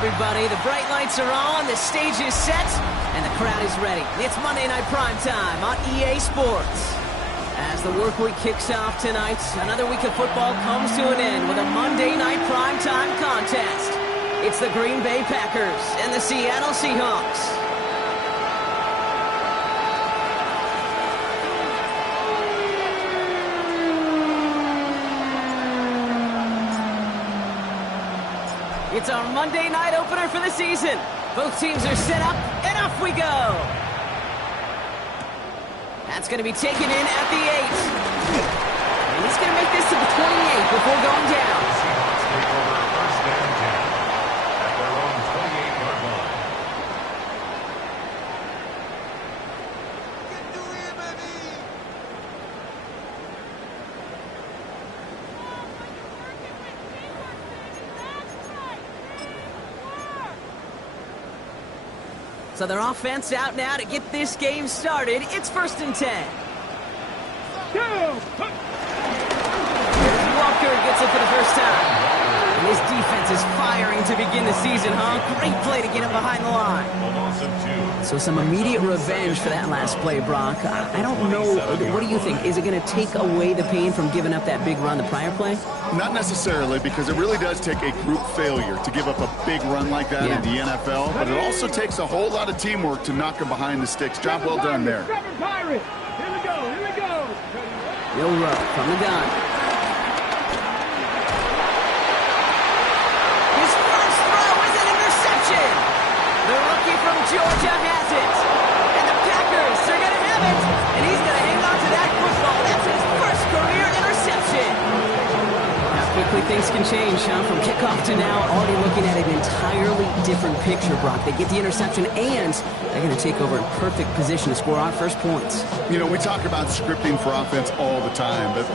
everybody. The bright lights are on, the stage is set, and the crowd is ready. It's Monday Night Primetime on EA Sports. As the work week kicks off tonight, another week of football comes to an end with a Monday Night Primetime contest. It's the Green Bay Packers and the Seattle Seahawks. It's our Monday night opener for the season. Both teams are set up, and off we go. That's going to be taken in at the 8. And he's going to make this to the 28 before going down. The Seahawks take over first and 10 at their own 28-yard line. Get to him, baby! So their offense out now to get this game started. It's first and 10. Walker gets it for the first time. And this defense is firing to begin the season, huh? Great play to get him behind the line. A loss of 2. So some immediate revenge for that last play, Brock. I don't know. What do you think? Is it going to take away the pain from giving up that big run the prior play? Not necessarily, because it really does take a group failure to give up a big run like that in the NFL, but it also takes a whole lot of teamwork to knock him behind the sticks. Job well done there. Pirate. Here we go, here we go. Bill Rowe from the gun. His first throw is an interception. The rookie from Georgia has it. And the Packers are going to have it. And he's going to hang on to that football. That's his first career interception. Quickly things can change, huh? From kickoff to now, already looking at an entirely different picture, Brock. They get the interception, and they're going to take over in perfect position to score our first points. You know, we talk about scripting for offense all the time, but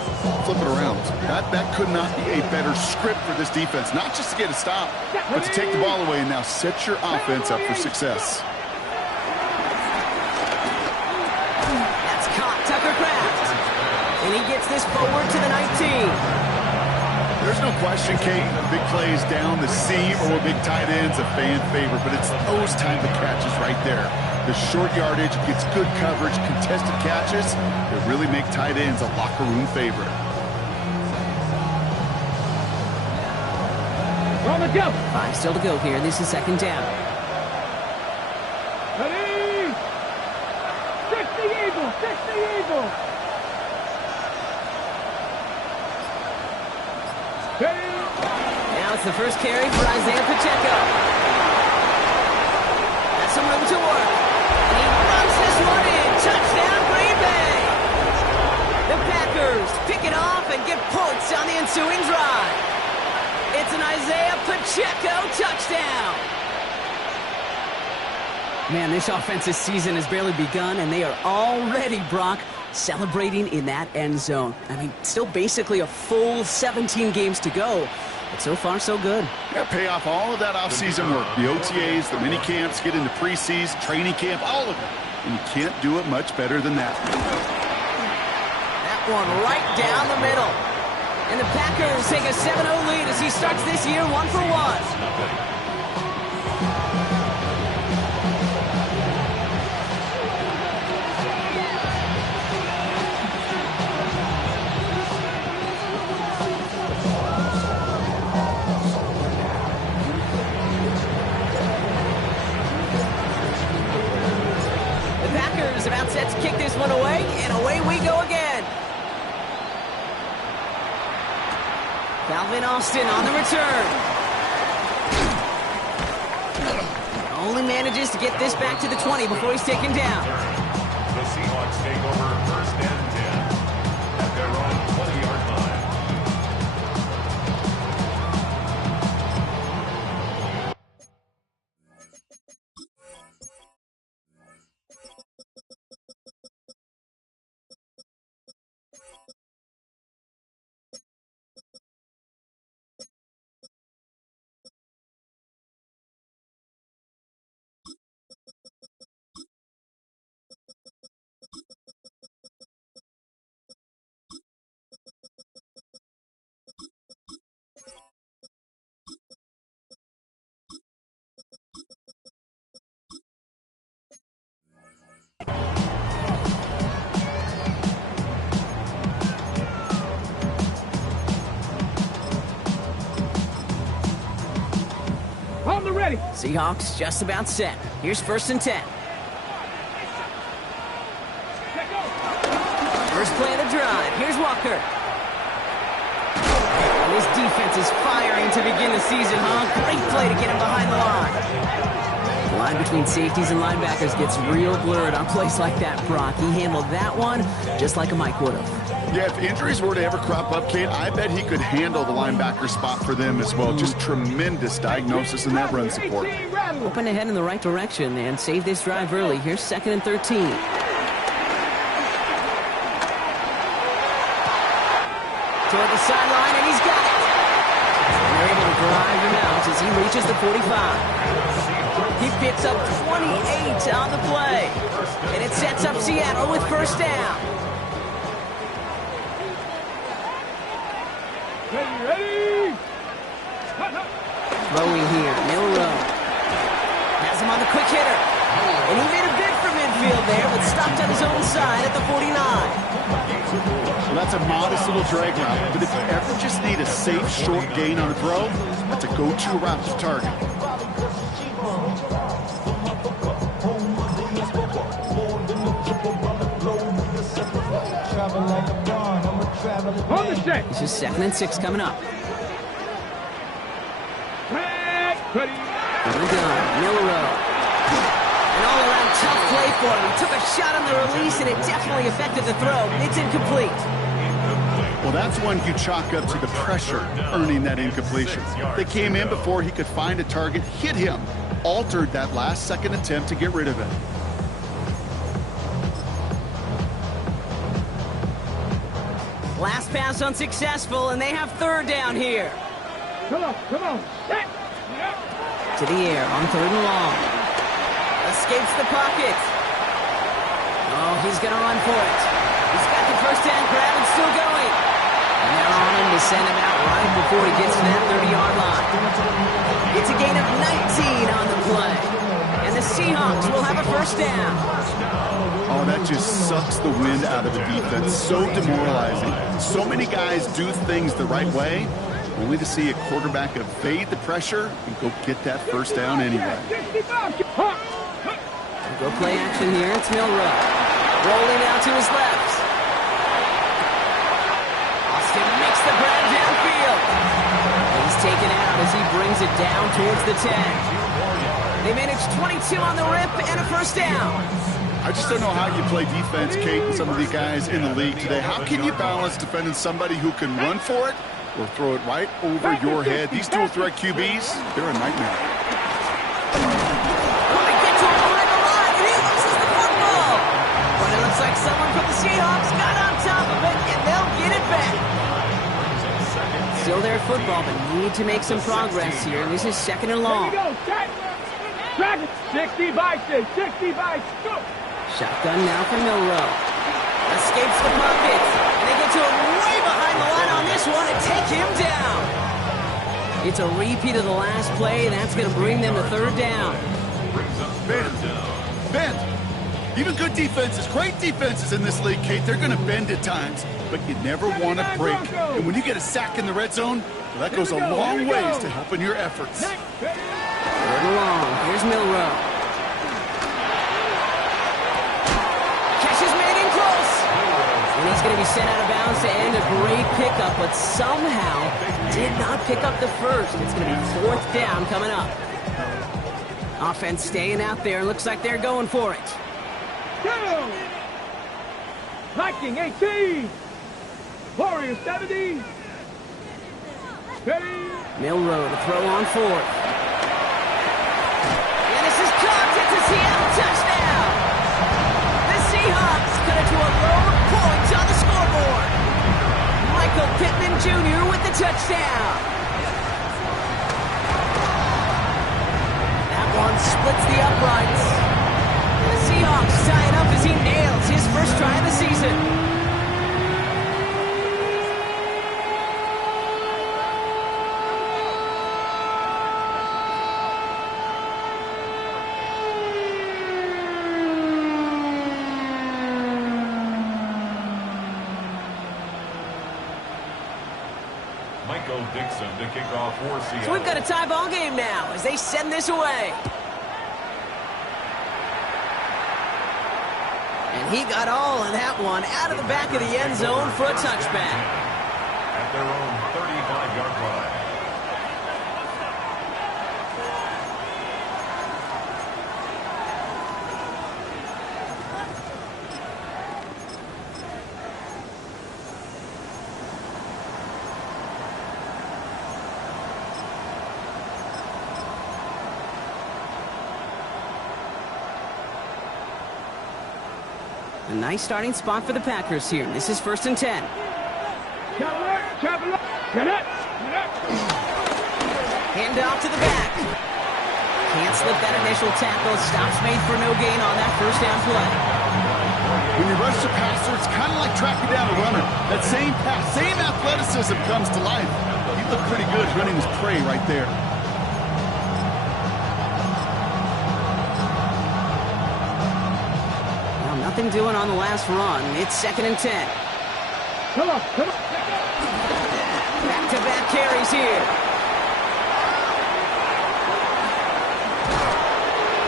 flip it around. That could not be a better script for this defense, not just to get a stop, but to take the ball away and now set your offense up for success. That's caught, Tucker Kraft. And he gets this forward to the 19. There's no question, Kate, big plays down the seam or big tight ends, a fan favorite, but it's those type of catches right there. The short yardage gets good coverage, contested catches that really make tight ends a locker room favorite. On the jump. 5 still to go here. This is second down. Ready. 60 Eagles, 60 Eagles. Now it's the first carry for Isaiah Pacheco. That's some room to work. And he runs this one in. Touchdown, Green Bay. The Packers pick it off and get points on the ensuing drive. It's an Isaiah Pacheco touchdown. Man, this offensive season has barely begun, and they are already, Brock, celebrating in that end zone. I mean, still basically a full 17 games to go, but so far so good. Yeah, pay off all of that offseason work. The OTAs, the mini camps, get into preseason, training camp, all of it. And you can't do it much better than that. That one right down the middle. And the Packers take a 7-0 lead as he starts this year 1-for-1. About set to kick this one away, and away we go again. Calvin Austin on the return. Only manages to get this back to the 20 before he's taken down. The Seahawks take over first and 10 at their own 20-yard line. the ready. Seahawks just about set. Here's 1st and 10. Check go. First play of the drive. Here's Walker. And this defense is firing to begin the season, huh? Great play to get him behind the line. The line between safeties and linebackers gets real blurred on plays like that, Brock. He handled that one just like a Mike would have. Yeah, if injuries were to ever crop up, Kate, I bet he could handle the linebacker spot for them as well. Just tremendous diagnosis in that run support. Open ahead in the right direction and save this drive early. Here's 2nd and 13. Toward the sideline, and he's got it. And they're able to drive him out as he reaches the 45. He picks up 28 on the play. And it sets up Seattle with 1st down. Ready. Throwing here, Milrow. Has him on the quick hitter. And he made a bid for midfield there, but stopped on his own side at the 49. Well, that's a modest little drag route, but if you ever just need a safe, short gain on a throw, that's a go-to route to target. On the set. This is 2nd and 6 coming up. Ready. On the gun, Milrow. An all-around tough play for him. He took a shot on the release, and it definitely affected the throw. It's incomplete. Well, that's one you chalk up to the pressure earning that incompletion. They came in before he could find a target, hit him, altered that last-second attempt to get rid of it. Last pass unsuccessful, and they have 3rd down here. Come on. Set. To the air on 3rd and long. Escapes the pocket. Oh, he's going to run for it. He's got the 1st down grab and still going. And they're on him to send him out right before he gets to that 30-yard line. It's a gain of 19 on the play. And the Seahawks will have a 1st down. Oh, that just sucks the wind out of the defense. So demoralizing. So many guys do things the right way, only to see a quarterback evade the pressure and go get that 1st down anyway. Go play action here. It's Milrow. Rolling out to his left. Austin makes the grab downfield. He's taken out as he brings it down towards the 10. They manage 22 on the rip and a 1st down. I just don't know how you play defense, Kate, and some of the guys in the league today. How can you balance defending somebody who can run for it or throw it right over your head? These dual threat QBs, they're a nightmare. They get to him behind the line, and he loses the football. But it looks like someone from the Seahawks got on top of it, and they'll get it back. Still their football, but need to make some progress here. This is 2nd and long. Here we go. Set. Track it. 60 by 6. 60 by 6. Go. Shotgun now for Milrow. Escapes the pocket. And they get to him way behind the line on this one and take him down. It's a repeat of the last play. That's going to bring them to 3rd down. Bend. Even good defenses, great defenses in this league, Kate, they're going to bend at times, but you never want to break. And when you get a sack in the red zone, well, that goes a long ways to helping your efforts. 3rd and long. Here's Milrow. And he's going to be sent out of bounds to end a great pickup, but somehow did not pick up the 1st. It's going to be 4th down coming up. Offense staying out there. Looks like they're going for it. Go! Viking 18. Warrior 70. Ready. Milrow to throw on 4th. And this is caught. It's a Seattle touchdown. The Seahawks cut it to a lone point on the scoreboard. Michael Pittman Jr. with the touchdown. That one splits the uprights. And the Seahawks tie it up as he nails his 1st try of the season. Dixon to kick off for Seattle. So we've got a tie ball game now as they send this away. And he got all of that one out of the back of the end zone for a touchback. At their own 35-yard line. A nice starting spot for the Packers here. This is 1st and 10. Hand off to the back. Can't slip that initial tackle. Stops made for no gain on that first down play. When you rush the passer, it's kind of like tracking down a runner. That same pass, same athleticism comes to life. He looked pretty good running his prey right there. Nothing doing on the last run. It's 2nd and 10. Come on. Back-to-back carries here.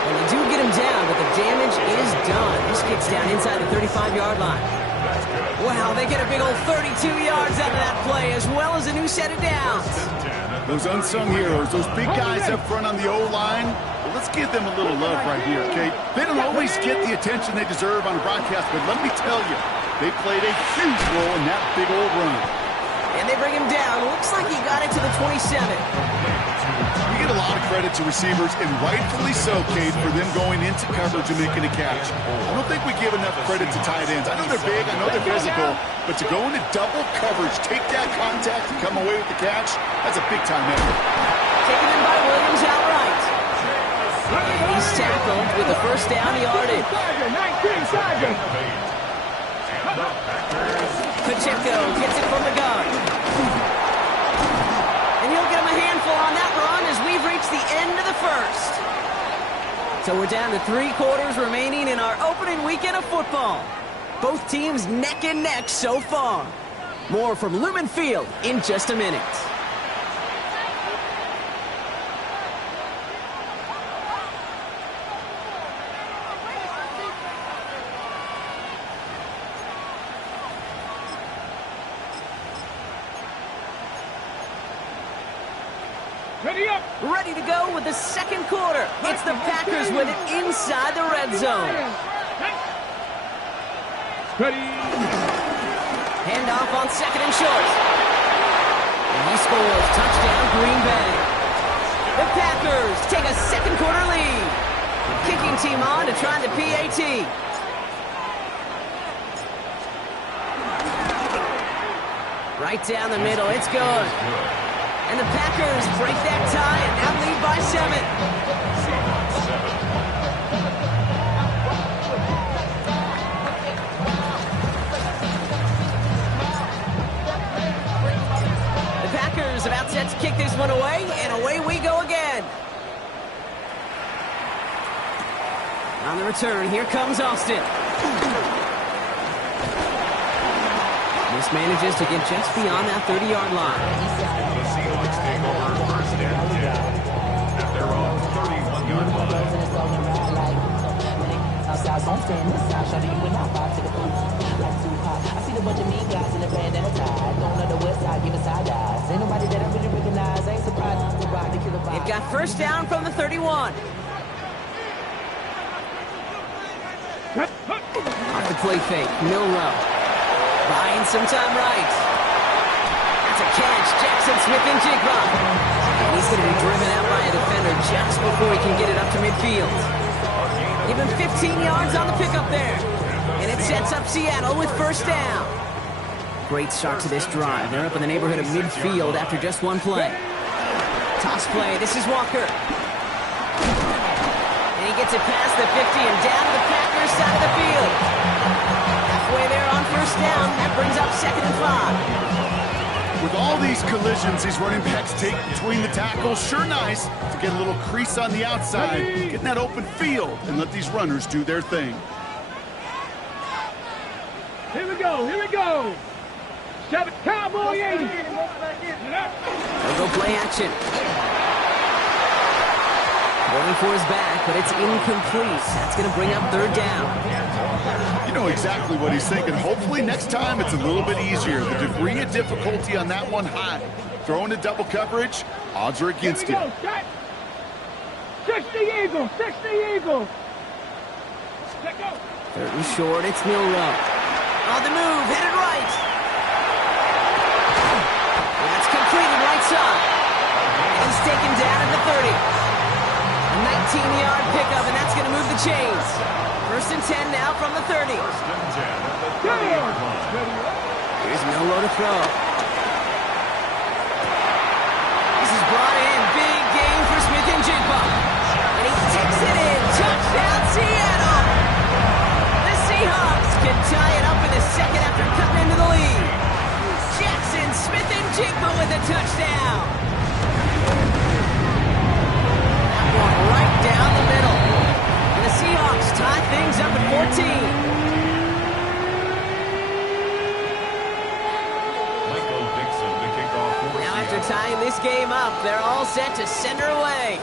And they do get him down, but the damage is done. This gets down inside the 35-yard line. Wow, they get a big old 32 yards out of that play, as well as a new set of downs. Those unsung heroes, those big guys up front on the O-line, well, let's give them a little love right here, okay? They don't always get the attention they deserve on a broadcast, but let me tell you, they played a huge role in that big old run. And they bring him down. Looks like he got it to the 27. We get a lot of credit to receivers, and rightfully so, Kate, for them going into coverage and making a catch. I don't think we give enough credit to tight ends. I know they're big, I know they're physical, but to go into double coverage, take that contact, and come away with the catch, that's a big-time effort. Taken in by Williams outright. And he's tackled with the first down yardage. Pacheco gets it from the gun. And he'll get him a handful on that run as we've reached the end of the first. So we're down to 3 quarters remaining in our opening weekend of football. Both teams neck and neck so far. More from Lumen Field in just a minute. Ready to go with the second quarter. It's the Packers with it inside the red zone. Handoff on 2nd and short. And he scores. Touchdown, Green Bay. The Packers take a second quarter lead. Kicking team on to try the PAT. Right down the middle. It's good. And the Packers break that tie and now lead by 7. The Packers about set to kick this one away, and away we go again. On the return, here comes Austin. Manages to get just beyond that 30-yard line. The Seahawks take over 1st and 10 at their own 31-yard line. They've got first down from the 31. Off the play fake, Milrow. Buying some time right. That's a catch. Jackson Smith-Njigba. And he's going to be driven out by a defender just before he can get it up to midfield. Give him 15 yards on the pickup there. And it sets up Seattle with first down. Great start to this drive. They're up in the neighborhood of midfield after just one play. Toss play. This is Walker. And he gets it past the 50 and down to the Packers side of the field. Halfway there on first down. That brings up 2nd and 5. With all these collisions these running backs take between the tackles, sure nice to get a little crease on the outside, get in that open field, and let these runners do their thing. Here we go. 7, Cowboy 80. They'll go play action. Going for his back, but it's incomplete. That's going to bring up third down. You know exactly what he's thinking. Hopefully next time it's a little bit easier. The degree of difficulty on that one high. Throwing to double coverage, odds are against you. 60 Eagles, 60 Eagles. Let go. Third and short, it's Milrow. On the move, headed right. That's completed right side. And he's taken down at the 30. A 19-yard pickup, and that's going to move the chains. First and 10 now from the 30. First and 10 at the 30-yard line. Here's Milrow to throw. This is brought in. Big game for Smith and Jigba. And he takes it in. Touchdown, Seattle. The Seahawks can tie it up in the second after cutting into the lead. Jackson, Smith and Jigba with a touchdown. That one right down the middle. And the Seahawks tie things up at 14. Now after tying this game up, they're all set to send her away.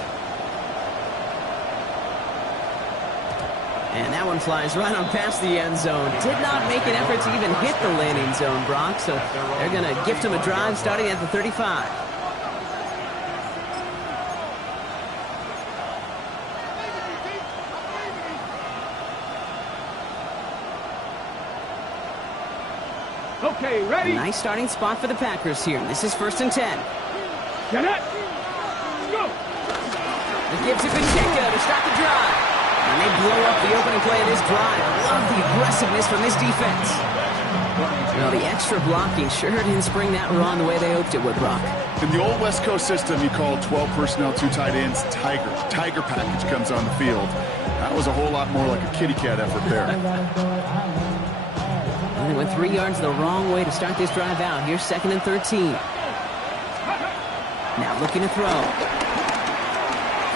And that one flies right on past the end zone. Did not make an effort to even hit the landing zone, Brock, so they're going to gift him a drive starting at the 35. Okay, ready? Nice starting spot for the Packers here. This is first and 10. Get it. Go. It gives it Pacheco to start the drive. And they blow up the opening play of this drive. Love the aggressiveness from this defense. Well, the extra blocking sure didn't spring that run the way they hoped it would, Brock. In the old West Coast system, you call 12 personnel, 2 tight ends, Tiger. Tiger package comes on the field. That was a whole lot more like a kitty cat effort there. And they went 3 yards the wrong way to start this drive out. Here's second and 13. Now looking to throw.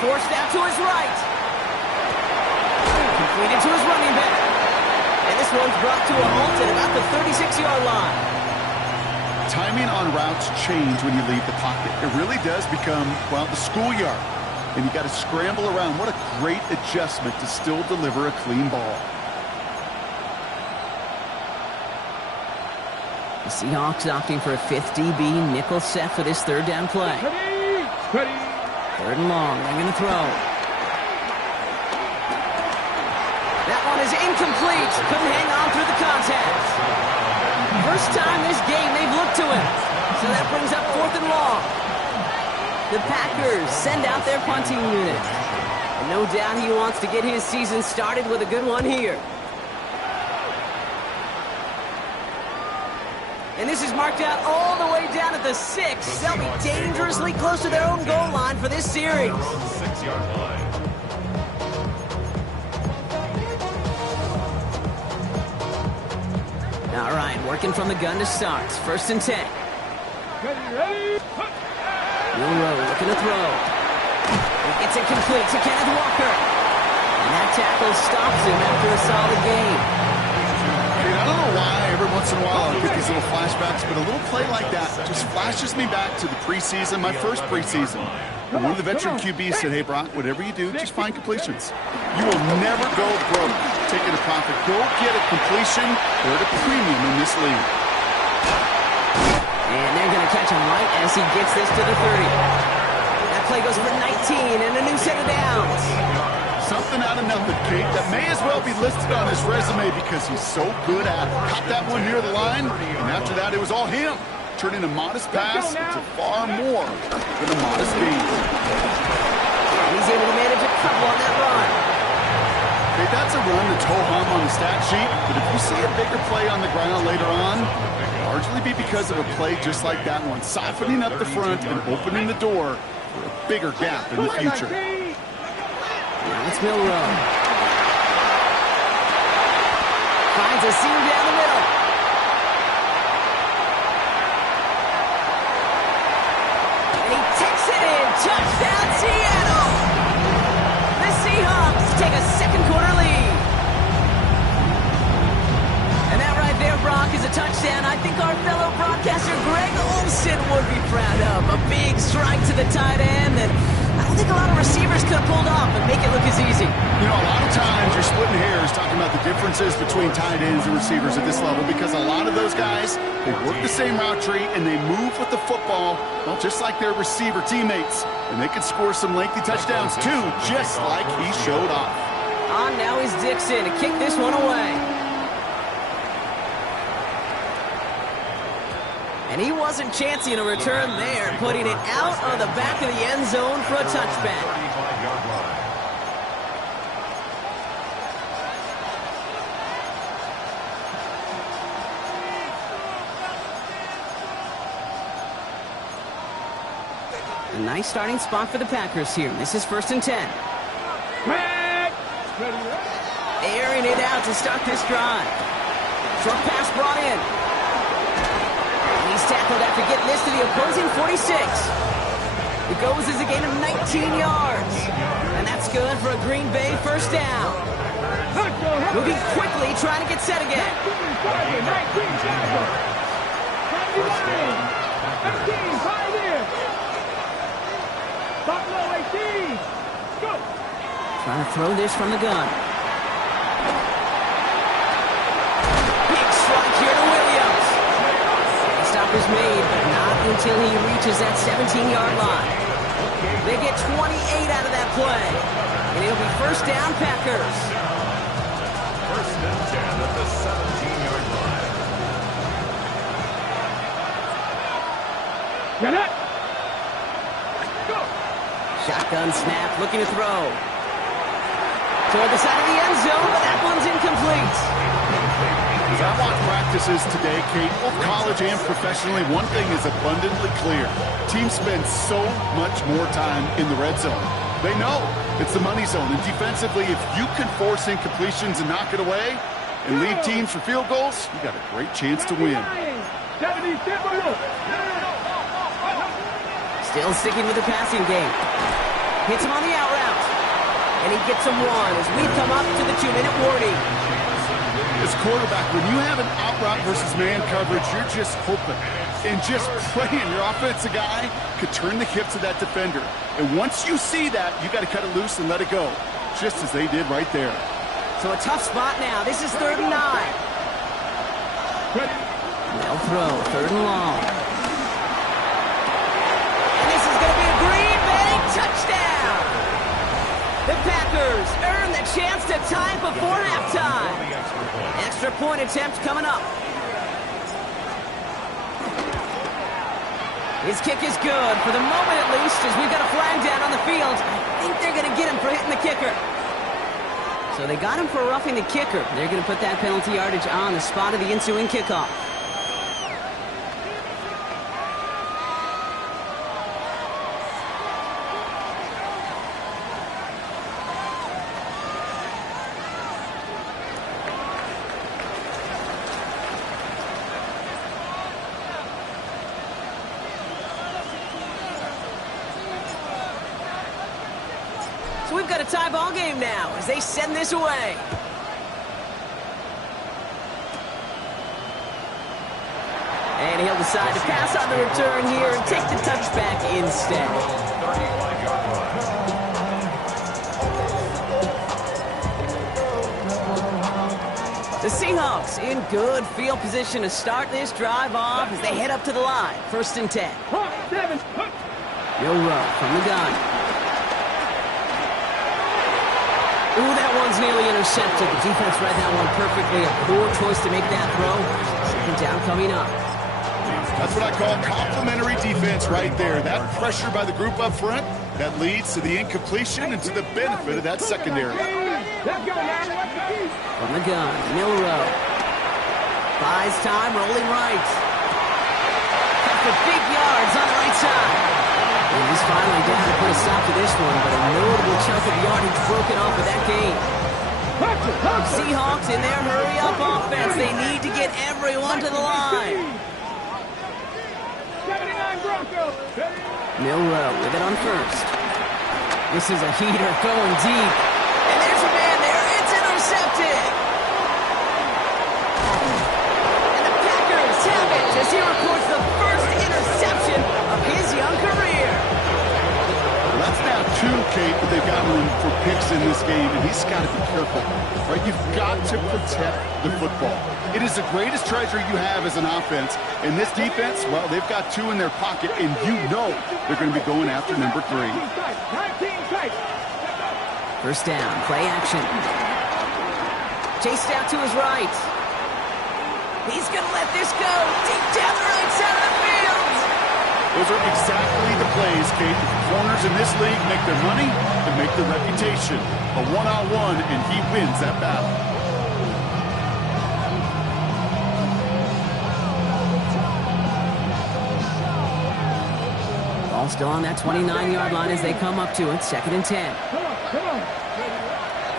Forced out to his right. Completed to his running back. And this one's brought to a halt at about the 36-yard line. Timing on routes change when you leave the pocket. It really does become, well, the schoolyard. And you got to scramble around. What a great adjustment to still deliver a clean ball. The Seahawks opting for a 5th DB nickel set for this third down play. Ready. Third and long. They're going to throw. That one is incomplete. Couldn't hang on through the contact. First time this game they've looked to him. So that brings up fourth and long. The Packers send out their punting unit. And no doubt he wants to get his season started with a good one here. And this is marked out all the way down at the 6. They'll be dangerously close to their own goal line for this series. 6-yard line. All right, working from the gun to start. First and 10. Ready. Milrow looking to throw. He gets it complete to Kenneth Walker. And that tackle stops him after a solid game. I don't know why every once in a while I get these little flashbacks, but a little play like that just flashes me back to the preseason, my first preseason. And one of the veteran QBs said, hey, Brock, whatever you do, just find completions. You will never go broke taking a profit. Go get a completion. They're at a premium in this league. And they're going to catch him right as he gets this to the 30. That play goes for 19 and a new set of downs. Something out of nothing, Kate, that may as well be listed on his resume because he's so good at it. Caught that one near the line, and after that, it was all him. Turning a modest pass into far more than a modest gain. And he's able to manage a couple on that run. Okay, that's a run that's ho-hum on the stat sheet, but if you see a bigger play on the ground later on, it'll largely be because of a play just like that one, softening up the front and opening the door for a bigger gap in the future. Now it's Milrow. Finds a seam down the middle. And he takes it in. Touchdown, Seattle! The Seahawks take a second quarter lead. And that right there, Brock, is a touchdown I think our fellow broadcast the tight end that I don't think a lot of receivers could have pulled off and make it look as easy. You know, a lot of times you're splitting hairs talking about the differences between tight ends and receivers at this level because a lot of those guys, they work the same route tree and they move with the football, well, just like their receiver teammates. And they can score some lengthy touchdowns too, just like he showed off. On now is Dixon to kick this one away. And he wasn't chancing a return there, putting it out of the back of the end zone for a touchback. 35-yard line. A nice starting spot for the Packers here. This is 1st and 10. Airing it out to start this drive. Short pass brought in. He's tackled after getting this to the opposing 46. It goes as a gain of 19 yards. And that's good for a Green Bay first down. Moving quickly, trying to get set again. Trying to throw this from the gun. Big strike here to Williams. Stop is made, but not until he reaches that 17-yard line. They get 28 out of that play. And it'll be first down, Packers. 1st and 10 at the 17-yard line. Get it! Go! Shotgun snap, looking to throw. Toward the side of the end zone, but that one's incomplete. As I watch practices today, Kate, both college and professionally, one thing is abundantly clear. Teams spend so much more time in the red zone. They know it's the money zone. And defensively, if you can force incompletions and knock it away and lead teams for field goals, you got a great chance to win. Still sticking with the passing game. Hits him on the out route. And he gets him one as we come up to the 2-minute warning. As quarterback, when you have an out route versus man coverage, you're just hoping and just praying your offensive guy could turn the hips of that defender. And once you see that, you got to cut it loose and let it go, just as they did right there. So a tough spot now. This is 3rd and 9. They'll throw, 3rd and long. And this is going to be a Green Bay touchdown. The Packers earn the chance to tie before halftime. Extra point attempt coming up. His kick is good, for the moment at least, as we've got a flag down on the field. I think they're going to get him for hitting the kicker. So they got him for roughing the kicker. They're going to put that penalty yardage on the spot of the ensuing kickoff. So we've got a tie ball game now as they send this away. And he'll decide to pass on the return here and take the touchback instead. 35-yard line. The Seahawks in good field position to start this drive off as they head up to the line. 1st and 10. Milrow from the gun. Ooh, that one's nearly intercepted. The defense read that one perfectly. A poor choice to make that throw. 2nd down coming up. That's what I call complimentary defense right there. That pressure by the group up front, that leads to the incompletion and to the benefit of that secondary. From the gun, Milrow. Buys time, rolling right. Cut for big yards on the right side. And he's finally down to put a stop to this one, but a notable chunk of yardage broken off with that gain. Seahawks in their hurry-up offense. They need to get everyone to the line. Milrow with it on 1st. This is a heater going deep. And there's a man there. It's intercepted. And the Packers have it as he records the first interception of his young career. they've got room for picks in this game, and he's got to be careful. Right? You've got to protect the football. It is the greatest treasure you have as an offense. And this defense, well, they've got two in their pocket, and you know they're going to be going after number 3. First down, play action. Chased out to his right. He's going to let this go deep down the right side of the field. Those are exactly the plays, Kate. The corners in this league make their money and make their reputation. A one-on-one, and he wins that battle. Ball still on that 29-yard line as they come up to it. 2nd and 10.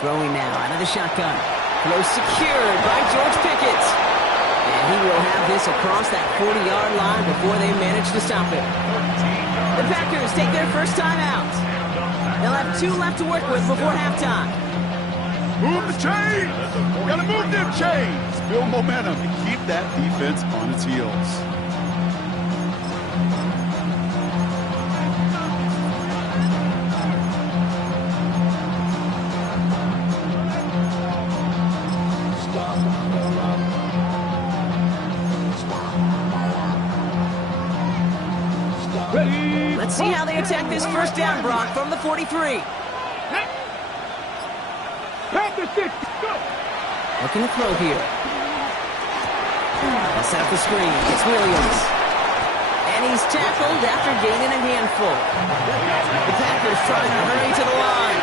Throwing now out of the shotgun. Throw secured by George Pickett. And he will have this across that 40-yard line before they manage to stop it. The Packers take their first time out. They'll have 2 left to work with before halftime. Move the chains! Gotta move them chains! Build momentum and keep that defense on its heels. Let's see how they attack this first down, Brock, from the 43. Looking to throw here. They'll set up the screen. It's Williams. And he's tackled after gaining a handful. The Packers trying to hurry to the line.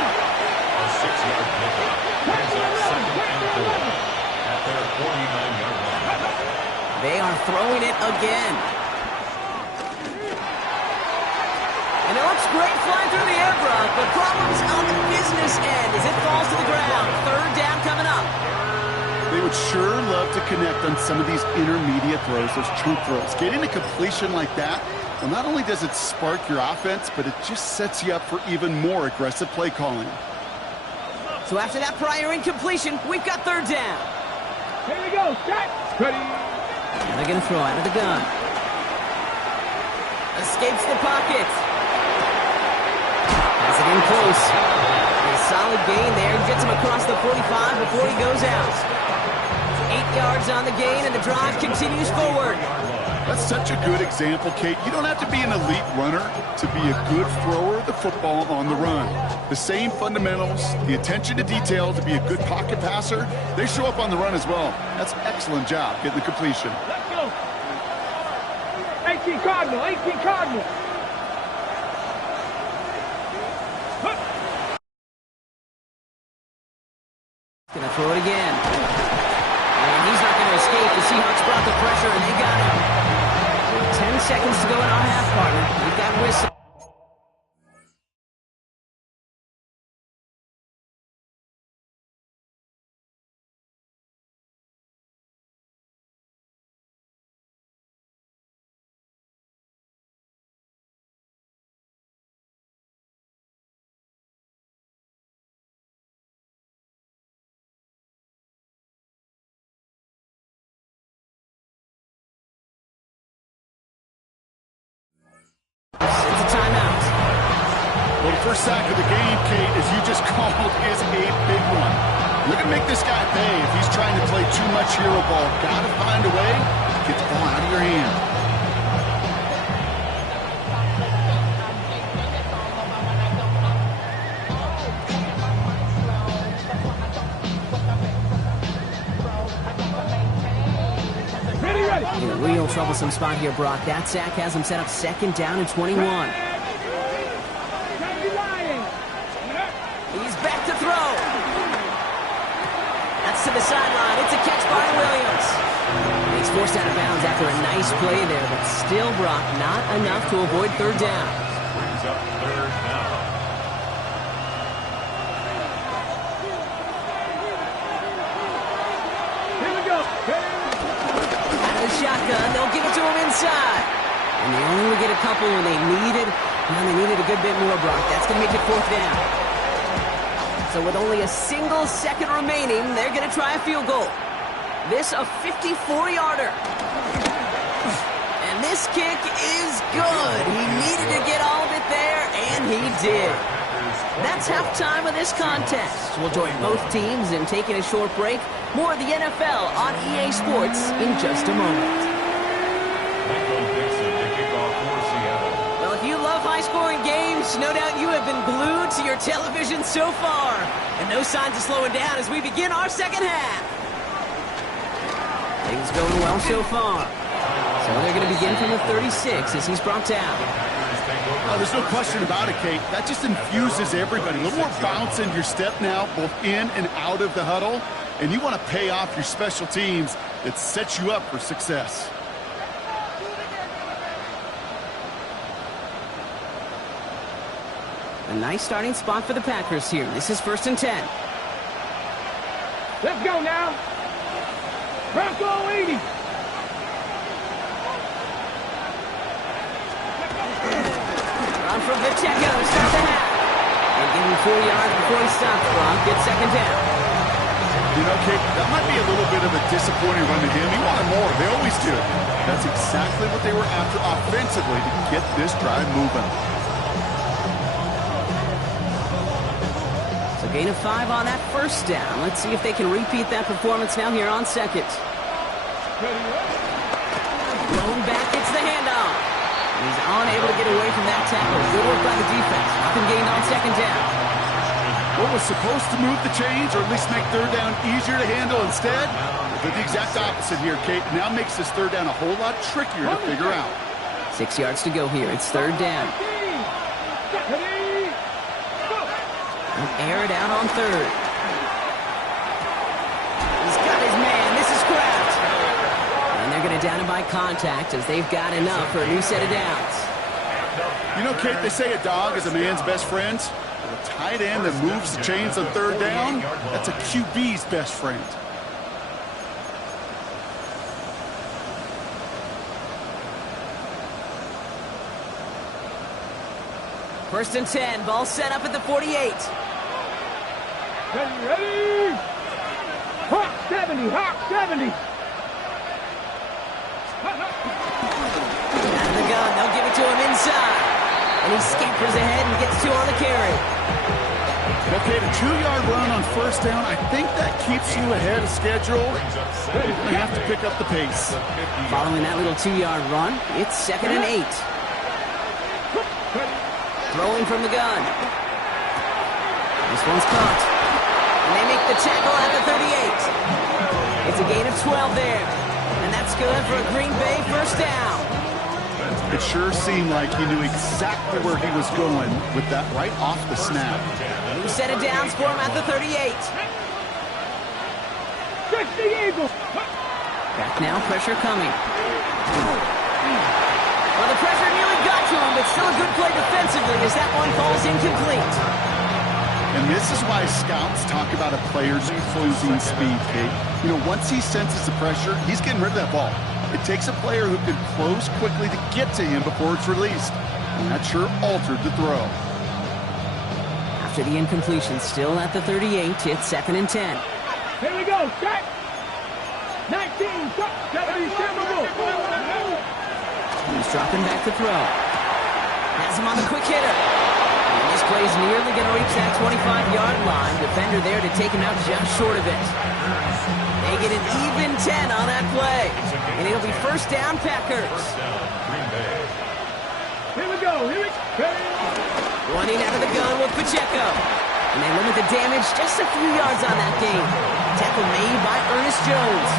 A 6-yard pickup. Brings up 2nd and 4 at their 49-yard line. They are throwing it again. And it looks great flying through the air, Brock, but problems on the business end as it falls to the ground. 3rd down coming up. They would sure love to connect on some of these intermediate throws, those chunk throws. Getting a completion like that, well, not only does it spark your offense, but it just sets you up for even more aggressive play calling. So after that prior incompletion, we've got 3rd down. Here we go. Set. Ready. And they're going to throw out of the gun. Escapes the pocket. Has it in close. A solid gain there. Gets him across the 45 before he goes out. 8 yards on the gain, and the drive continues forward. That's such a good example, Kate. You don't have to be an elite runner to be a good thrower of the football on the run. The same fundamentals, the attention to detail to be a good pocket passer, they show up on the run as well. That's an excellent job getting the completion. Let's go. 18 Cardinal. 18 Cardinal. Gonna throw it again. And he's not gonna escape. The Seahawks brought the pressure, and they got him. 10 seconds to go in our half, partner. We've got whistle. It's a timeout. Well, the first sack of the game, Kate, as you just called, is a big one. You're going to make this guy pay if he's trying to play too much hero ball. Got to find a way to get the ball out of your hand. In a real troublesome spot here, Brock. That sack has him set up 2nd down and 21. He's back to throw. That's to the sideline. It's a catch by Williams. He's forced out of bounds after a nice play there, but still, Brock, not enough to avoid 3rd down. Brings up 3rd down. Here we go. Shotgun, they'll give it to him inside. And they only get a couple when they needed a good bit more, Brock. That's going to make it 4th down. So with only a single second remaining, they're going to try a field goal. This a 54-yarder. And this kick is good. He needed to get all of it there, and he did. Packers That's halftime of this contest. We'll join both teams in taking a short break. More of the NFL on EA Sports in just a moment. Well, if you love high-scoring games, no doubt you have been glued to your television so far. And no signs of slowing down as we begin our second half. Things going well so far. So they're going to begin from the 36 as he's brought down. Oh, there's no question about it, Kate. That just infuses everybody. A little more bounce in your step now, both in and out of the huddle. And you want to pay off your special teams that sets you up for success. A nice starting spot for the Packers here. This is 1st and 10. Let's go now. Bronco 80. Run from Pacheco to start the half. And give him 4 yards before he stops. Gronk gets 2nd down. You know, Kate, that might be a little bit of a disappointing run to him. He wanted more. They always do. That's exactly what they were after offensively to get this drive moving. So gain of 5 on that 1st down. Let's see if they can repeat that performance now here on 2nd. Thrown back, gets the handoff. And he's unable to get away from that tackle. Good work by the defense. Nothing gained on 2nd down. What was supposed to move the chains, or at least make 3rd down easier to handle instead? But the exact opposite here, Kate. Now makes this 3rd down a whole lot trickier to figure out. 6 yards to go here. It's 3rd down. Air it out on 3rd. He's got his man. This is Kraft. And they're going to down him by contact as they've got enough for a new set of downs. You know, Kate, they say a dog is a man's best friend. A tight end that moves the chains on 3rd down, that's a QB's best friend. First and 10. Ball set up at the 48. Ready? Hawk 70, Hawk 70. Out of the gun, they'll give it to him inside. And he scampers ahead and gets 2 on the carry. Okay, the 2-yard run on 1st down, I think that keeps you ahead of schedule. You're going to have to pick up the pace. Following that little 2-yard run, it's 2nd and 8. Throwing from the gun. This one's caught. And they make the tackle at the 38. It's a gain of 12 there. And that's good for a Green Bay 1st down. It sure seemed like he knew exactly where he was going with that right off the snap. New set of downs for him at the 38. 60 Eagles. Back now, pressure coming. Well, the pressure nearly got to him, but still a good play defensively as that one falls incomplete. And this is why scouts talk about a player's closing speed, Kate. You know, once he senses the pressure, he's getting rid of that ball. It takes a player who can close quickly to get to him before it's released. And that sure altered the throw. After the incompletion, still at the 38, it's 2nd and 10. Here we go, set. 19, 70, He's dropping back to throw. Has him on the quick hitter. And this play's nearly going to reach that 25-yard line. Defender there to take him out just short of it. They get an even 10 on that play. And it'll be 1st down, Packers. Here we go, Running out of the gun with Pacheco. And they limit the damage just a few yards on that game. Tackle made by Ernest Jones.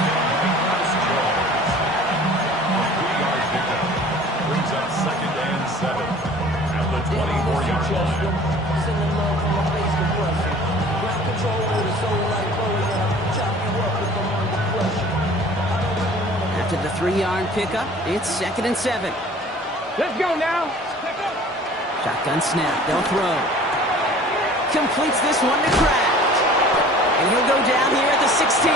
Brings up 2nd and 7 at the 24-yard line. After the 3-yard pickup, it's 2nd and 7. Let's go now. Shotgun snap, they'll throw. Completes this one to Kraft. And he'll go down here at the 16.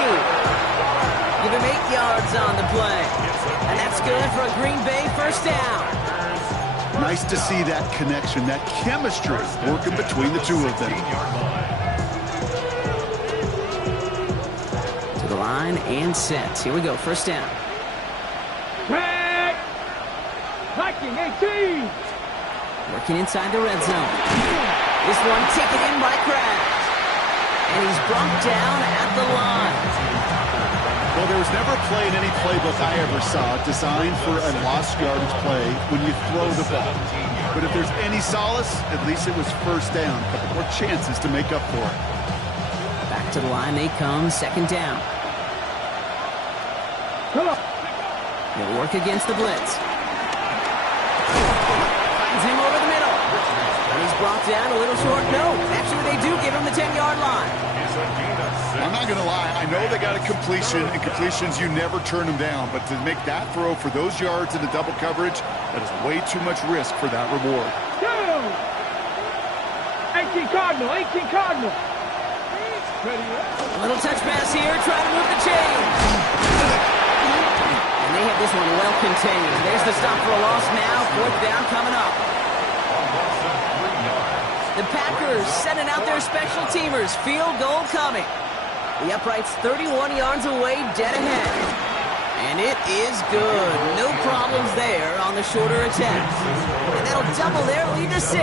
Give him 8 yards on the play. And that's good for a Green Bay 1st down. Nice to see that connection, that chemistry working between the two of them. To the line and set. Here we go, 1st down. Viking 18. Working inside the red zone. This one taken in by Kraft. And he's brought down at the line. Well, there was never a play in any playbook I ever saw designed for a lost yardage play when you throw the ball. But if there's any solace, at least it was first down. A couple more chances to make up for it. Back to the line they come, second down. He'll work against the blitz. Finds him over the middle. And he's brought down a little short. No, actually they do give him the 10-yard line. I'm not going to lie. I know they got a completion, and completions, you never turn them down. But to make that throw for those yards in the double coverage, that is way too much risk for that reward. 18 Cardinal, 18 Cardinal. A little touch pass here, trying to move the chains. And they have this one well contained. There's the stop for a loss now. Fourth down coming up. The Packers sending out their special teamers. Field goal coming. The upright's 31 yards away, dead ahead. And it is good. No problems there on the shorter attempt. And that'll double their lead to 6.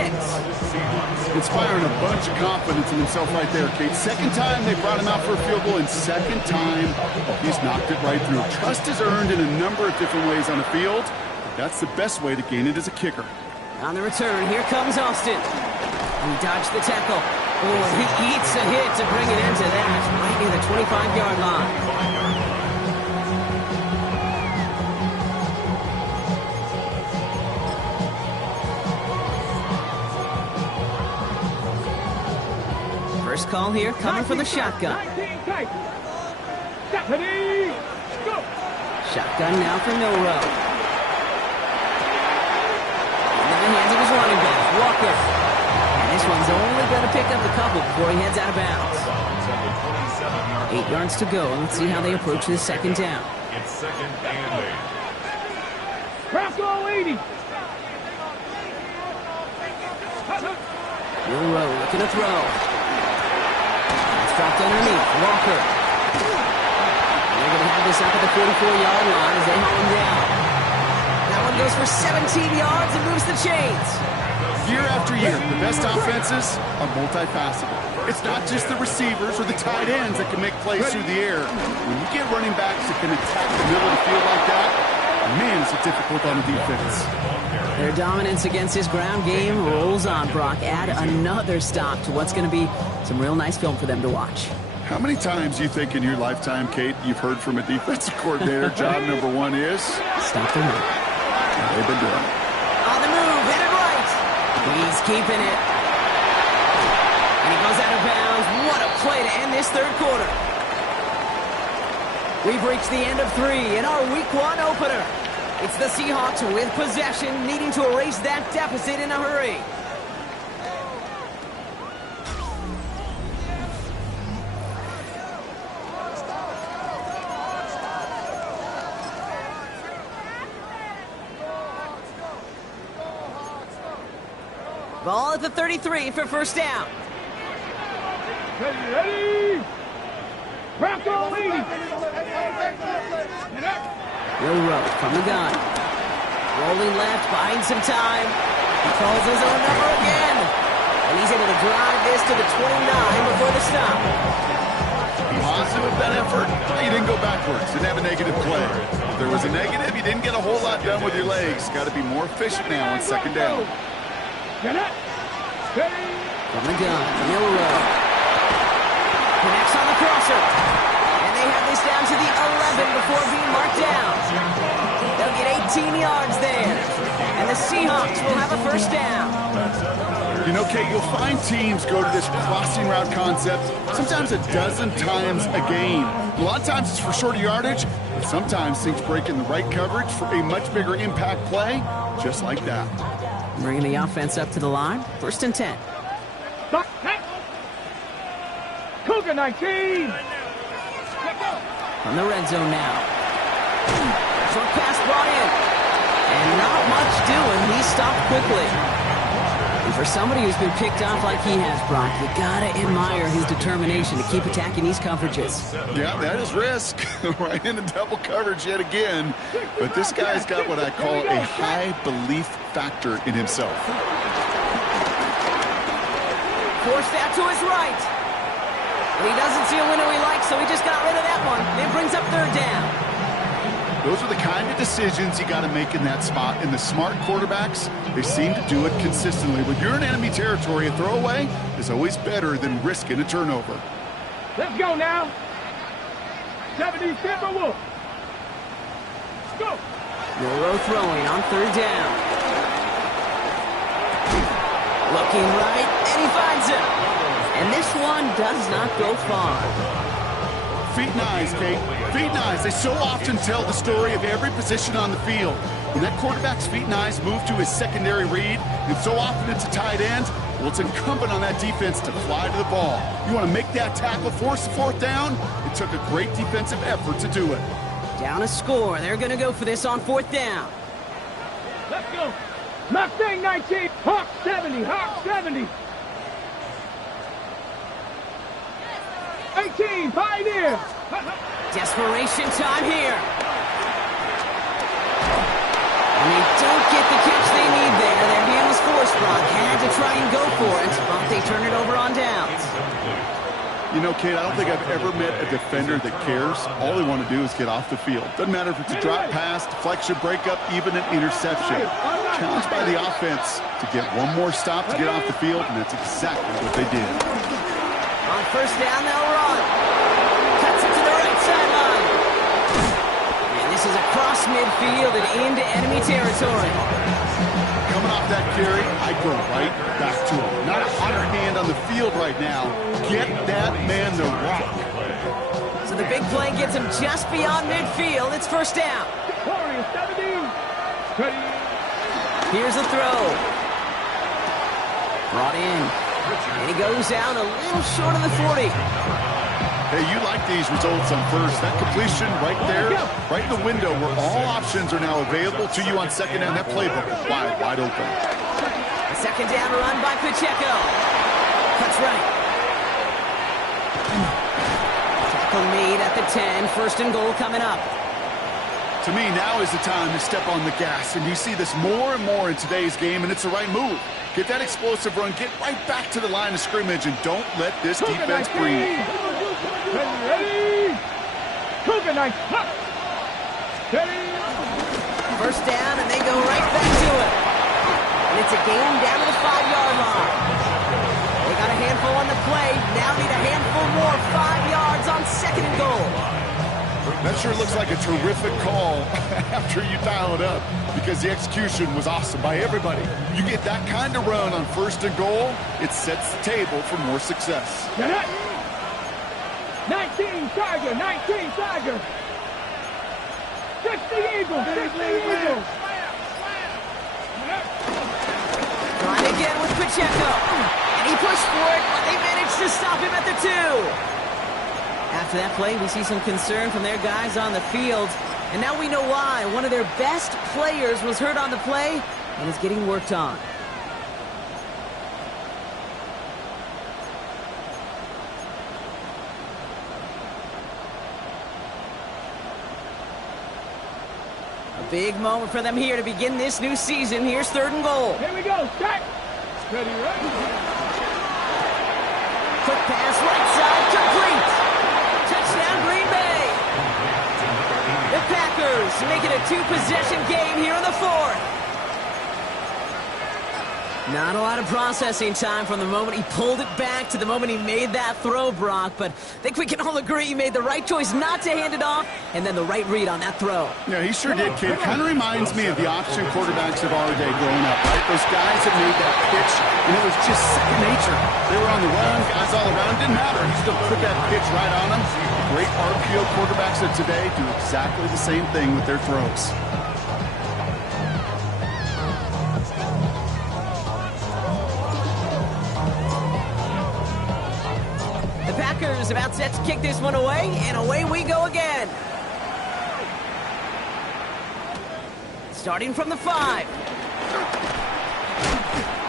Inspiring a bunch of confidence in himself right there, Kate. Second time they brought him out for a field goal, and second time he's knocked it right through. Trust is earned in a number of different ways on the field. That's the best way to gain it as a kicker. On the return, here comes Austin. He dodged the tackle. Oh, he eats a hit to bring it into that, right near the 25-yard line. First call here, coming from the shotgun. Shotgun now for Milrow. Into the hands of his running back, Walker. This one's only going to pick up a couple before he heads out of bounds. 8 yards to go. Let's see how they approach this second down. It's second and 8. Bronco 80. Milrow looking to throw. It's dropped underneath. Walker. They're going to have this up at the 44-yard line as they haul him down. That one goes for 17 yards and moves the chains. Year after year, the best offenses are multifaceted. It's not just the receivers or the tight ends that can make plays through the air. When you get running backs that can attack the middle of the field like that, man, is it difficult on the defense. Their dominance against this ground game rolls on, Brock. Add another stop to what's going to be some real nice film for them to watch. How many times do you think in your lifetime, Kate, you've heard from a defensive coordinator, job number one is? Stop the run. They've been doing it. On the move, hit it right. He's keeping it. And he goes out of bounds. What a play to end this third quarter. We've reached the end of 3 in our Week 1 opener. It's the Seahawks with possession, needing to erase that deficit in a hurry. Ball at the 33 for first down. Ready. Bronco 80. Milrow from the gun. Rolling left, buying some time. He calls his own number again. And he's able to drive this to the 29 before the stop. Positive with that effort. You didn't go backwards. Didn't have a negative play. If there was a negative, you didn't get a whole lot done with your legs. Got to be more efficient now on second down. Get it. From the gun, Milrow. Connects on the crosser. And they have this down to the 11 before being marked down. They'll get 18 yards there. And the Seahawks will have a first down. You know, Kate, you'll find teams go to this crossing route concept sometimes a dozen times a game. A lot of times it's for shorter yardage, but sometimes things break in the right coverage for a much bigger impact play, just like that. Bringing the offense up to the line. First and 10. Cougar 19. From the red zone now. Short pass brought in. And not much doing. He stopped quickly. And for somebody who's been picked off like he has, Brock, you gotta admire his determination to keep attacking these coverages. Yeah, that is risk. Right into double coverage yet again. But this guy's got what I call a high belief factor in himself. Forced out to his right. And he doesn't see a window he likes, so he just got rid of that one. And it brings up third down. Those are the kind of decisions you got to make in that spot. And the smart quarterbacks, they seem to do it consistently. When you're in enemy territory, a throwaway is always better than risking a turnover. Let's go now. 70 Timberwolves. Let's go. Euro throwing on third down. Looking right, and he finds him. And this one does not go far. Feet and eyes, Kate. Feet and eyes. They so often tell the story of every position on the field. When that quarterback's feet and eyes move to his secondary read, and so often it's a tight end, well, it's incumbent on that defense to fly to the ball. You want to make that tackle, force the fourth down? It took a great defensive effort to do it. Down a score. They're going to go for this on fourth down. Let's go. Mustang 19. Hawk 70. Hawk 70. 18. Pioneer. Desperation time here. And they don't get the catch they need there. Their hand was forced. Brock had to try and go for it, but they turn it over on downs. You know, Kate, I don't think I've ever met a defender that cares. All they want to do is get off the field. Doesn't matter if it's a drop pass, deflection, breakup, even an interception. Challenged by the offense to get one more stop to get off the field, and that's exactly what they did. On first down, they'll run. Cuts it to the right sideline. And this is across midfield and into enemy territory. Coming off that carry, I go right back to him. Not a hotter hand on the field right now. Get that man the rock. So the big play gets him just beyond midfield. It's first down. Warriors 70. Ready. Here's the throw. Brought in. And he goes out a little short of the 40. Hey, you like these results on first. That completion right there, right in the window where all options are now available to you on second down. That playbook is wide open. A second down run by Pacheco. Cuts right. Tackle made at the 10. First and goal coming up. To me, now is the time to step on the gas. And you see this more and more in today's game, and it's the right move. Get that explosive run. Get right back to the line of scrimmage, and don't let this defense breathe. Ready. Cougar 9. Ready. First down, and they go right back to it. And it's a gain down to the 5-yard line. They got a handful on the play. Now need a handful more. 5 yards on second and goal. That sure looks like a terrific call after you dial it up, because the execution was awesome by everybody. You get that kind of run on first and goal, it sets the table for more success. 19 Tiger, 19 Tiger. 60 Eagles, 60 Eagles. Trying again with Pacheco. And he pushed for it, but they managed to stop him at the 2. After that play, we see some concern from their guys on the field. And now we know why. One of their best players was hurt on the play and is getting worked on. A big moment for them here to begin this new season. Here's third and goal. Here we go. Set. Ready, ready. Quick pass right side, complete. Touchdown, Green Bay. The Packers make it a 2-possession game here in the 4th. Not a lot of processing time from the moment he pulled it back to the moment he made that throw, Brock. But I think we can all agree he made the right choice not to hand it off, and then the right read on that throw. Yeah, he sure did, kid. Kind of reminds me of the option quarterbacks of our day growing up, right? Those guys that made that pitch, and it was just second nature. They were on the run, guys all around. Didn't matter. He still put that pitch right on them. Great RPO quarterbacks of today do exactly the same thing with their throws. The Packers about set to kick this one away, and away we go again. Starting from the 5.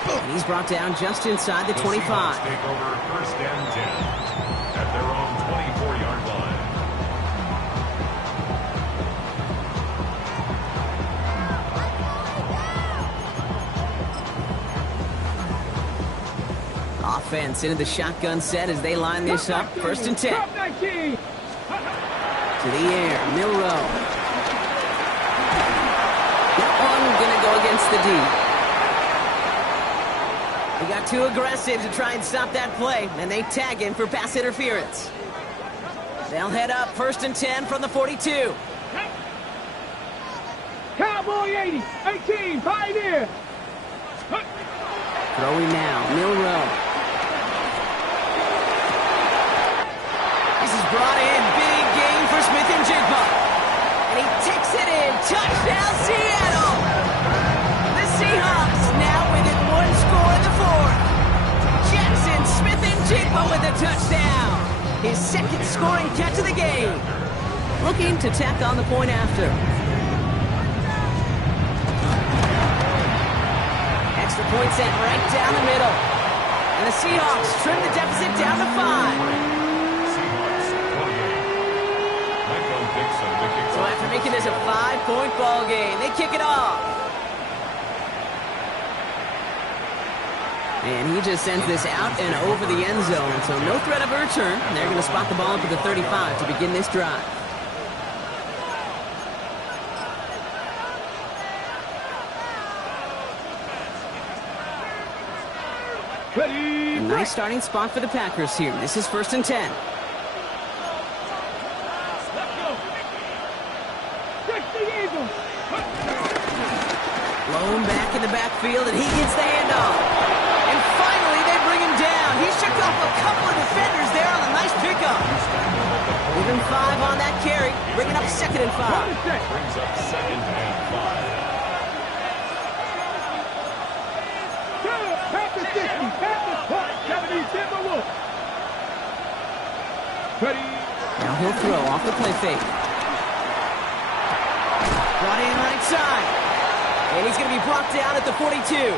And he's brought down just inside the 25. Take over first and 10 at their own 24-yard line. offense into the shotgun set as they line this up. First and 10. Drop 19. To the air, Milrow. That one gonna go against the D. They got too aggressive to try and stop that play, and they tag him for pass interference. They'll head up first and 10 from the 42. Cowboy 80. 18. Pioneer. Throwing now, Milrow. This is brought in. Big game for Smith-Njigba. And he takes it in. Touchdown, Seattle! The Seahawks now within one score in the fourth. Jackson Smith-Njigba with a touchdown. His second scoring catch of the game. Looking to tack on the point after. Extra point sent right down the middle. And the Seahawks trim the deficit down to 5. Seahawks 28. Michael Dixon to kick So off. after making this a 5-point ball game, they kick it off. And he just sends this out and over the end zone. So no threat of a return. And they're going to spot the ball up at the 35 to begin this drive. Ready. A nice starting spot for the Packers here. This is first and 10. Let's go. 60 Eagles. Blown back in the backfield, and he gets the handoff. And finally, they bring him down. He shook off a couple of defenders there on a nice pickup. Even 5 on that carry, bringing up second and 5. Brings up second and 5. Packers 60. Packers 70. Timberwolves. Ready. Now he'll throw off the play fake. Brought in right side. And he's going to be brought down at the 42.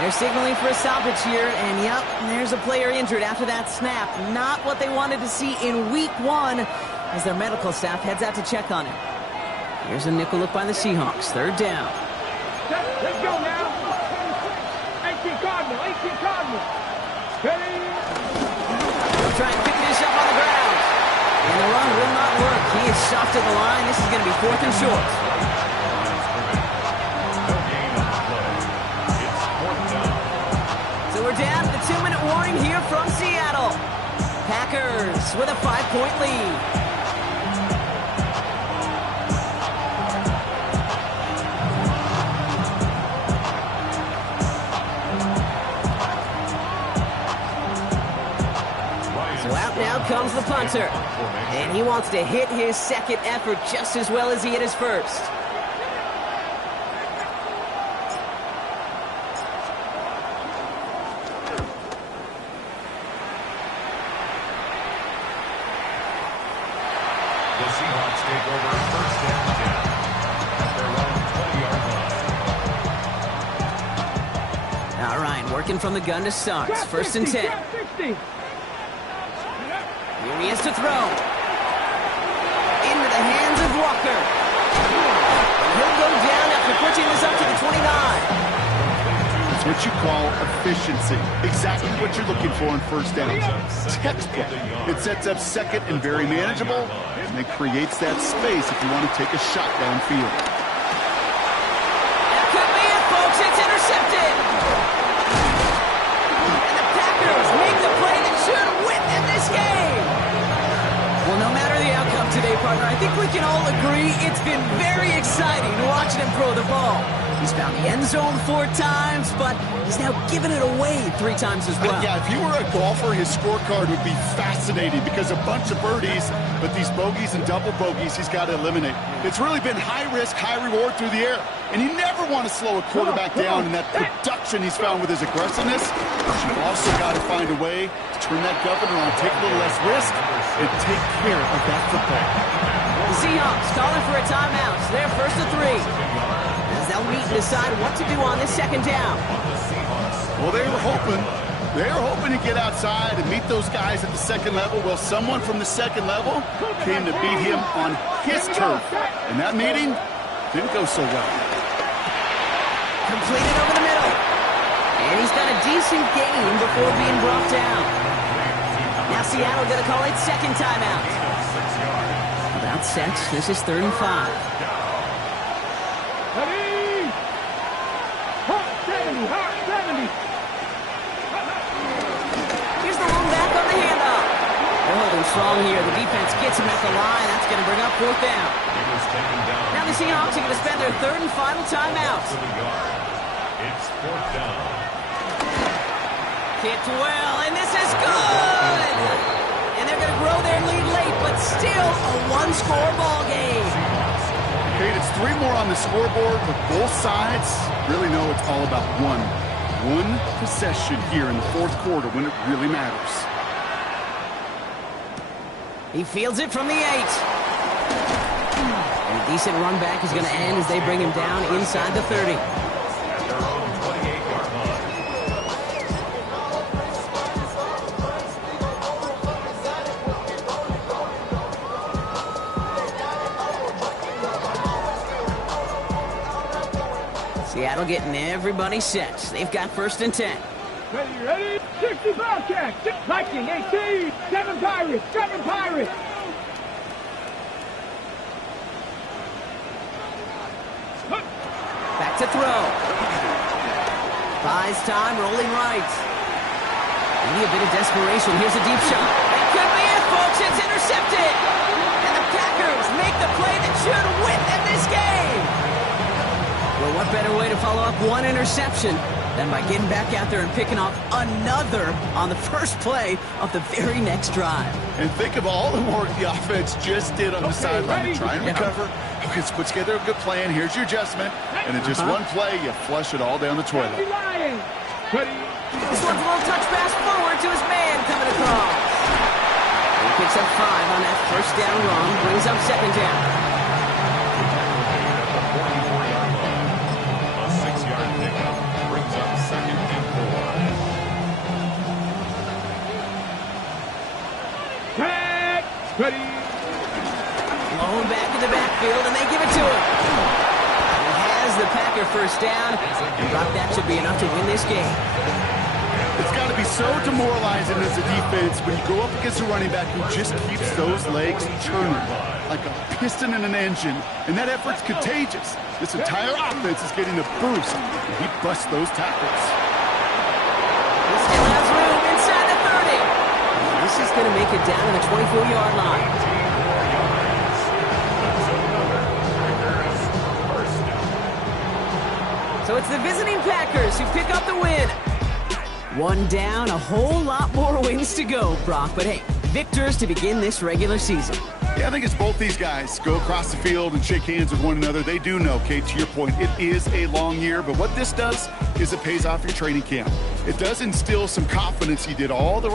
They're signaling for a stoppage here, and yep, there's a player injured after that snap. Not what they wanted to see in week 1 as their medical staff heads out to check on him. Here's a nickel look by the Seahawks. Third down. Let's go now. 18 Cardinal. 18 Cardinal. Ready. They'll try and pick this up on the ground. And the run will not work. He is soft to the line. This is going to be fourth and short. No gain on the play. It's fourth down. So we're down to the 2-minute warning here from Seattle. Packers with a 5-point lead. So out now comes the punter. And he wants to hit his second effort just as well as he hit his first. The Seahawks take over first and 10 at their own 20-yard line. All right, working from the gun to start. First and 10. Drop 60. Here he is to throw. Into the hands of Walker. And he'll go down after pushing this up to the 29. It's what you call efficiency. Exactly what you're looking for in first down. Textbook. It sets up second and very manageable, and it creates that space if you want to take a shot downfield. That could be it, folks. It's intercepted. And the Packers make the play that should win them this game. Well, no matter the outcome today, partner, I think we can all agree it's been very exciting watching him throw the ball. He's found the end zone 4 times, but he's now given it away 3 times as well. Yeah, if you were a golfer, his scorecard would be fascinating because a bunch of birdies, but these bogeys and double bogeys he's got to eliminate. It's really been high risk, high reward through the air. And you never want to slow a quarterback down in that production he's found with his aggressiveness. But you've also got to find a way to turn that governor on, take a little less risk, and take care of that football. The Seahawks calling for a timeout. So they're first to 3. As they'll meet and decide what to do on this second down. Well, they were hoping to get outside and meet those guys at the second level. Well, someone from the second level came to beat him on his turf. And that meeting didn't go so well. Completed over the middle. And he's got a decent gain before being brought down. Now Seattle going to call it second timeout. Without sets, this is 3rd and 5. Ready? Hawk 70, Hawk 70. Here's the long back on the handoff. They're holding strong here. The defense gets him at the line. That's going to bring up 4th down. Now the Seahawks are going to spend their 3rd and final timeout. It's 4th down. Kicked well, and this is good! And they're going to grow their lead late, but still a one-score ball game. Okay, it's 3 more on the scoreboard, but both sides really know it's all about one possession here in the 4th quarter when it really matters. He fields it from the 8. And a decent run back is going to end as they bring him down inside the 30. At their own 28-yard line. Seattle getting everybody set. They've got 1st and 10. Ready? 60 Bobcats, 6 Viking, 18, 7 Pirates, 7 Pirates. Back to throw. Buys time, rolling right. Maybe a bit of desperation. Here's a deep shot. That could be it, folks. It's intercepted. And the Packers make the play that should win them this game. Well, what better way to follow up one interception than by getting back out there and picking off another on the first play of the very next drive. And think of all the work the offense just did on the sideline to try and recover. Okay, let's put together a good plan. Here's your adjustment. And in just one play, you flush it all down the toilet. Ready? This one's a little touch pass forward to his man coming across. He picks up 5 on that 1st down run, brings up 2nd down. A 6-yard pickup brings up 2nd and 4. Tag. Ready? Blown back in the backfield, and they give it to him. He has the Packer 1st down, and Brock, that should be enough to win this game. It's got to be so demoralizing as a defense when you go up against a running back who just keeps those legs turning like a piston in an engine, and that effort's contagious. This entire offense is getting a boost, and he busts those tackles. He still has room inside the 30. This is going to make it down to the 24-yard line. So it's the visiting Packers who pick up the win. 1 down, a whole lot more wins to go, Brock. But hey, victors to begin this regular season. Yeah, I think it's both these guys go across the field and shake hands with one another. They do know, Kate, to your point, it is a long year. But what this does is it pays off your training camp. It does instill some confidence. You did all the right